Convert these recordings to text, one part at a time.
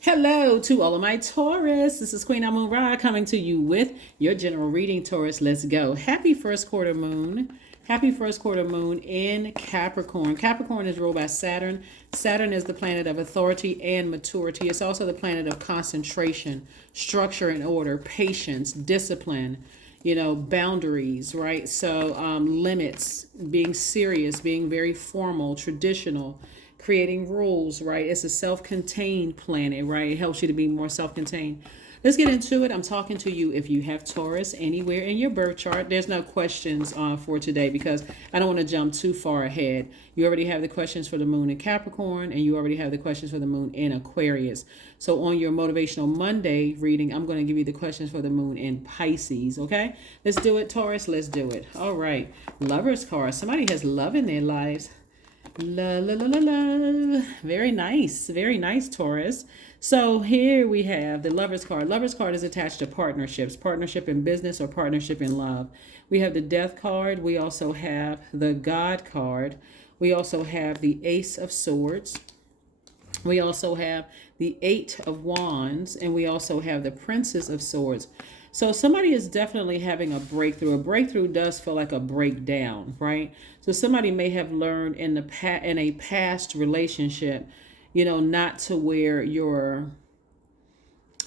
Hello to all of my Taurus. This is Queen Amun Ra coming to you with your general reading, Taurus. Let's go. Happy first quarter moon. Happy first quarter moon in Capricorn. Capricorn is ruled by Saturn. Saturn is the planet of authority and maturity. It's also the planet of concentration, structure and order, patience, discipline, boundaries, right? So limits, being serious, being very formal, traditional, creating rules, right? It's a self-contained planet, right? It helps you to be more self-contained. Let's get into it. I'm talking to you if you have Taurus anywhere in your birth chart. There's no questions for today because I don't want to jump too far ahead. You already have the questions for the moon in Capricorn, and you already have the questions for the moon in Aquarius. So on your Motivational Monday reading, I'm going to give you the questions for the moon in Pisces, okay? Let's do it, Taurus. Let's do it. All right. Lover's card. Somebody has love in their lives. La la la la la. Very nice. Very nice, Taurus. So here we have the Lover's card. Lover's card is attached to partnerships, partnership in business or partnership in love. We have the Death card. We also have the God card. We also have the Ace of Swords. We also have the Eight of Wands. And we also have the Princess of Swords. So somebody is definitely having a breakthrough. A breakthrough does feel like a breakdown, right? So somebody may have learned in a past relationship, not to where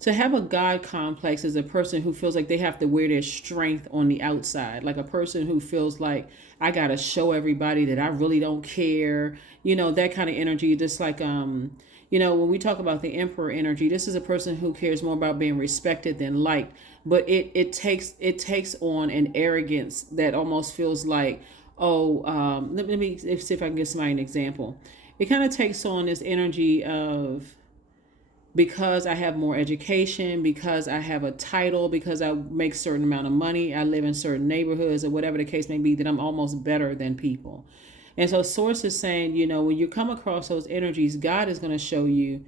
to have a God complex is a person who feels like they have to wear their strength on the outside, like a person who feels like I gotta show everybody that I really don't care, that kind of energy. Just like when we talk about the Emperor energy, this is a person who cares more about being respected than liked. But it takes on an arrogance that almost feels like, let me see if I can give somebody an example. It kind of takes on this energy of, because I have more education, because I have a title, because I make a certain amount of money, I live in certain neighborhoods, or whatever the case may be, that I'm almost better than people. And so Source is saying, when you come across those energies, God is going to show you,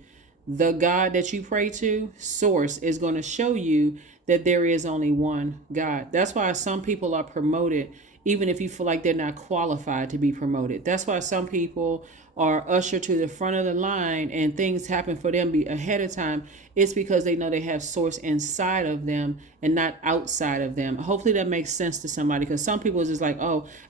the God that you pray to, Source is going to show you that there is only one God. That's why some people are promoted even if you feel like they're not qualified to be promoted. That's why some people are ushered to the front of the line and things happen for them ahead of time. It's because they know they have Source inside of them and not outside of them. Hopefully that makes sense to somebody, because some people is just like,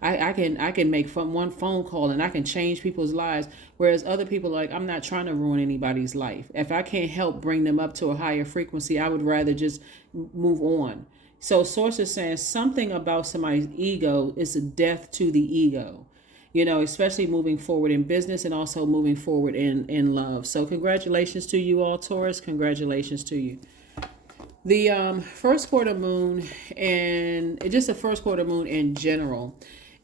I can make one phone call and I can change people's lives. Whereas other people are like, I'm not trying to ruin anybody's life. If I can't help bring them up to a higher frequency, I would rather just move on. So Source is saying something about somebody's ego is a death to the ego, especially moving forward in business and also moving forward in love. So congratulations to you all, Taurus. Congratulations to you. The first quarter moon, and just the first quarter moon in general,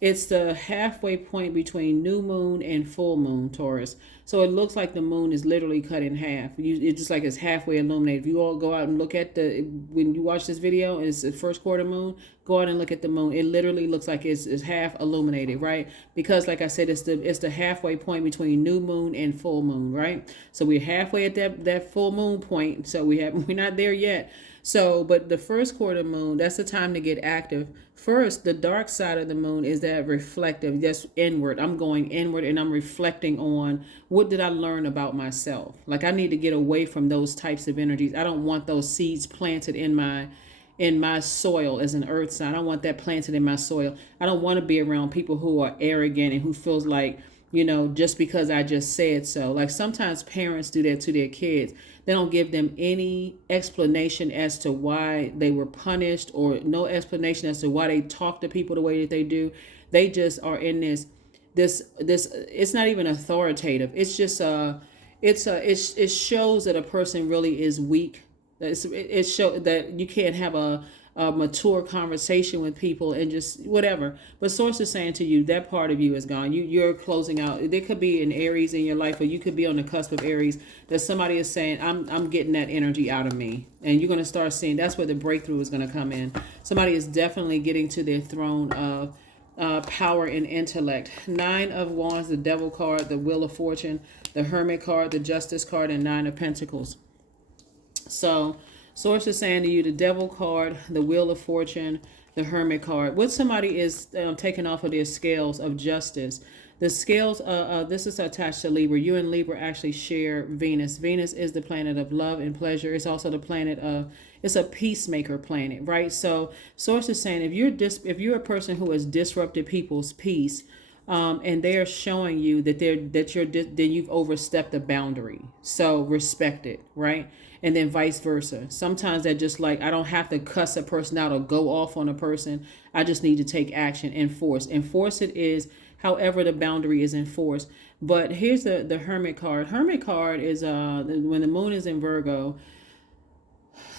it's the halfway point between new moon and full moon, Taurus. So it looks like the moon is literally cut in half. It's just like it's halfway illuminated. If you all go out and look at when you watch this video and it's the first quarter moon, go out and look at the moon. It literally looks like it's half illuminated, right? Because like I said, it's the halfway point between new moon and full moon, right? So we're halfway at that full moon point. So we're not there yet. So, but the first quarter moon, that's the time to get active. First, the dark side of the moon is that reflective, that's inward. I'm going inward and I'm reflecting on, what did I learn about myself? Like, I need to get away from those types of energies. I don't want those seeds planted in my soil as an earth sign. I don't want that planted in my soil. I don't want to be around people who are arrogant and who feels like, just because I just said so. Like sometimes parents do that to their kids. They don't give them any explanation as to why they were punished, or no explanation as to why they talk to people the way that they do. They just are in this, it's not even authoritative. It's just it shows that a person really is weak. It shows that you can't have a mature conversation with people and just whatever. But Source is saying to you, that part of you is gone. You're closing out. There could be an Aries in your life, or you could be on the cusp of Aries, that somebody is saying, I'm getting that energy out of me. And you're going to start seeing, that's where the breakthrough is going to come in. Somebody is definitely getting to their throne of power and intellect. 9 of Wands, the Devil card, the Wheel of Fortune, the Hermit card, the Justice card, and 9 of Pentacles. So Source is saying to you, the Devil card, the Wheel of Fortune, the Hermit card. What somebody is taking off of their scales of justice. The scales, this is attached to Libra. You and Libra actually share Venus. Venus is the planet of love and pleasure. It's also the planet of, it's a peacemaker planet, right? So Source is saying if you're a person who has disrupted people's peace, and they're showing you that then you've overstepped the boundary. So respect it, right? And then vice versa. Sometimes that just like, I don't have to cuss a person out or go off on a person. I just need to take action, enforce. Enforce it is however the boundary is enforced. But here's the Hermit card. Hermit card is when the moon is in Virgo.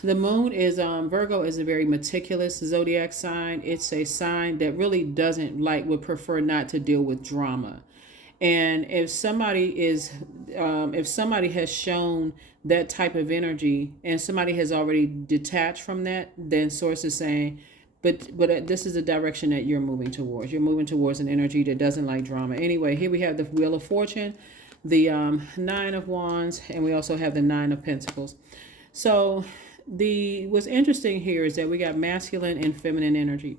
The moon is Virgo is a very meticulous zodiac sign. It's a sign that really would prefer not to deal with drama. And if somebody has shown that type of energy and somebody has already detached from that, then Source is saying, but this is the direction that you're moving towards. You're moving towards an energy that doesn't like drama. Anyway, here we have the Wheel of Fortune, the Nine of Wands, and we also have the Nine of Pentacles. So what's interesting here is that we got masculine and feminine energy.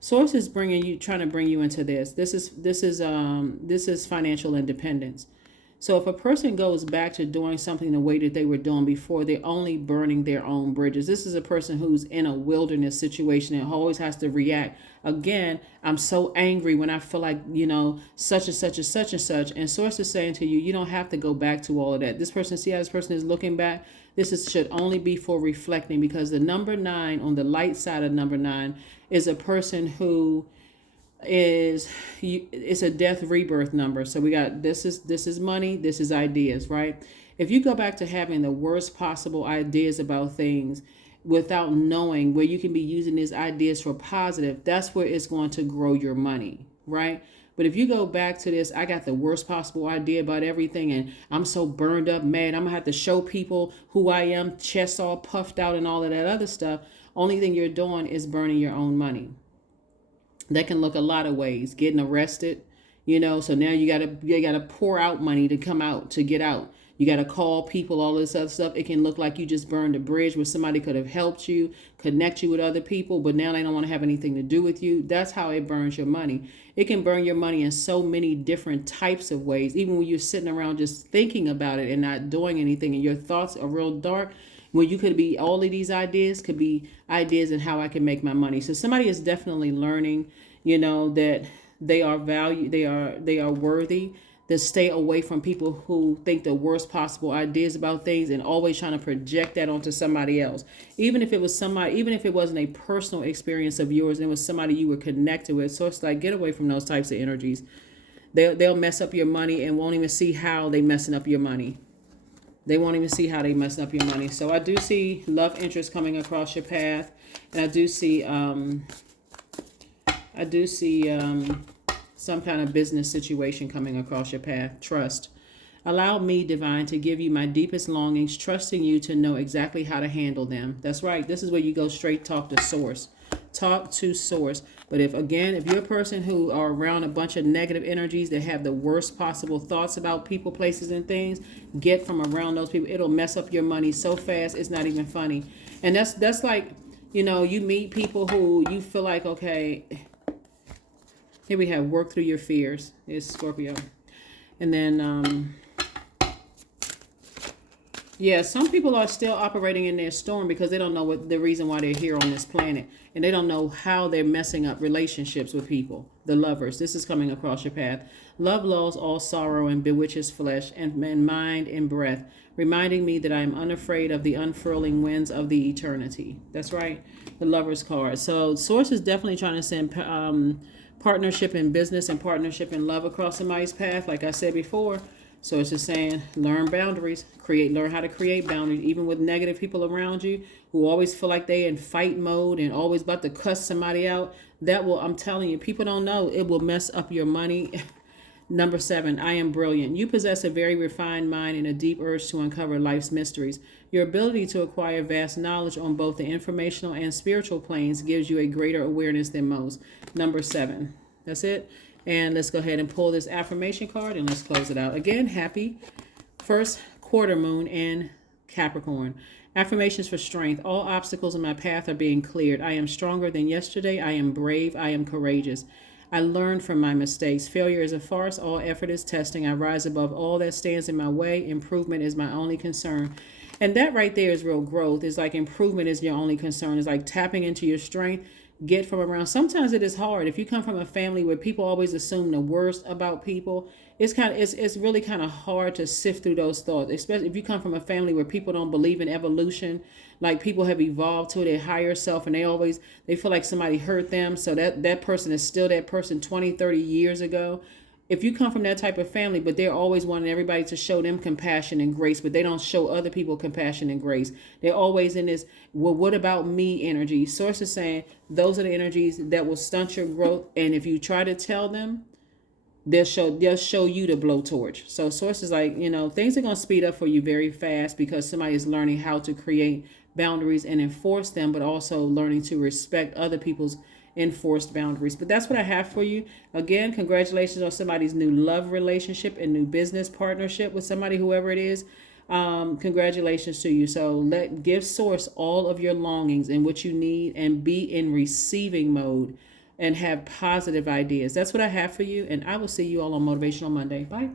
Source is trying to bring you into this. This is financial independence. So if a person goes back to doing something the way that they were doing before, they're only burning their own bridges. This is a person who's in a wilderness situation and always has to react. Again, I'm so angry when I feel like, such and such and such and such. And Source is saying to you, you don't have to go back to all of that. See how this person is looking back? Should only be for reflecting, because the number 9 on the light side of number 9 is a person who it's a death rebirth number. So we got this is money, this is ideas, right? If you go back to having the worst possible ideas about things without knowing where you can be using these ideas for positive, that's where it's going to grow your money, right? But if you go back to this, I got the worst possible idea about everything and I'm so burned up, mad, I'm gonna have to show people who I am, chest all puffed out and all of that other stuff, only thing you're doing is burning your own money. That can look a lot of ways. Getting arrested, so now you gotta pour out money to get out. You gotta call people, all this other stuff. It can look like you just burned a bridge where somebody could have helped you, connect you with other people, but now they don't want to have anything to do with you. That's how it burns your money. It can burn your money in so many different types of ways. Even when you're sitting around just thinking about it and not doing anything, and your thoughts are real dark, when you could be, all of these ideas could be ideas in how I can make my money. So somebody is definitely learning, that they are valued, they are worthy, to stay away from people who think the worst possible ideas about things and always trying to project that onto somebody else. Even if it wasn't a personal experience of yours, and it was somebody you were connected with. So it's like, get away from those types of energies. They'll mess up your money and won't even see how they messing up your money. They won't even see how they messing up your money. So I do see love interest coming across your path. And I do see some kind of business situation coming across your path. Trust. Allow me, divine, to give you my deepest longings, trusting you to know exactly how to handle them. That's right. This is where you go straight, talk to source. Talk to source. But if you're a person who are around a bunch of negative energies that have the worst possible thoughts about people, places, and things, get from around those people. It'll mess up your money so fast, it's not even funny. And that's like, you meet people who you feel like, okay, here we have work through your fears. It's Scorpio. And then, some people are still operating in their storm because they don't know what the reason why they're here on this planet. And they don't know how they're messing up relationships with people. The lovers. This is coming across your path. Love lulls all sorrow and bewitches flesh and mind and breath, reminding me that I am unafraid of the unfurling winds of the eternity. That's right. The Lover's card. So Source is definitely trying to send partnership in business and partnership in love across somebody's path. Like I said before, so it's just saying, learn boundaries, learn how to create boundaries, even with negative people around you who always feel like they in fight mode and always about to cuss somebody out. I'm telling you, people don't know, it will mess up your money. Number 7, I am brilliant. You possess a very refined mind and a deep urge to uncover life's mysteries. Your ability to acquire vast knowledge on both the informational and spiritual planes gives you a greater awareness than most. Number 7. That's it. And let's go ahead and pull this affirmation card and let's close it out. Again, happy first quarter moon in Capricorn. Affirmations for strength. All obstacles in my path are being cleared. I am stronger than yesterday. I am brave. I am courageous. I learn from my mistakes. Failure is a farce. All effort is testing. I rise above all that stands in my way. Improvement is my only concern. And that right there is real growth. It's like improvement is your only concern. It's like tapping into your strength. Get from around. Sometimes it is hard. If you come from a family where people always assume the worst about people, it's really kind of hard to sift through those thoughts, especially if you come from a family where people don't believe in evolution. Like, people have evolved to their higher self, and they feel like somebody hurt them, so that person is still that person 20, 30 years ago. If you come from that type of family, but they're always wanting everybody to show them compassion and grace, but they don't show other people compassion and grace. They're always in this, well, what about me energy. Source is saying those are the energies that will stunt your growth. And if you try to tell them, they'll show you the blowtorch. So Source is like, things are going to speed up for you very fast, because somebody is learning how to create boundaries and enforce them, but also learning to respect other people's enforced boundaries. But that's what I have for you. Again, congratulations on somebody's new love relationship and new business partnership with somebody, whoever it is. Congratulations to you. So give Source all of your longings and what you need, and be in receiving mode and have positive ideas. That's what I have for you, and I will see you all on Motivational Monday. Bye.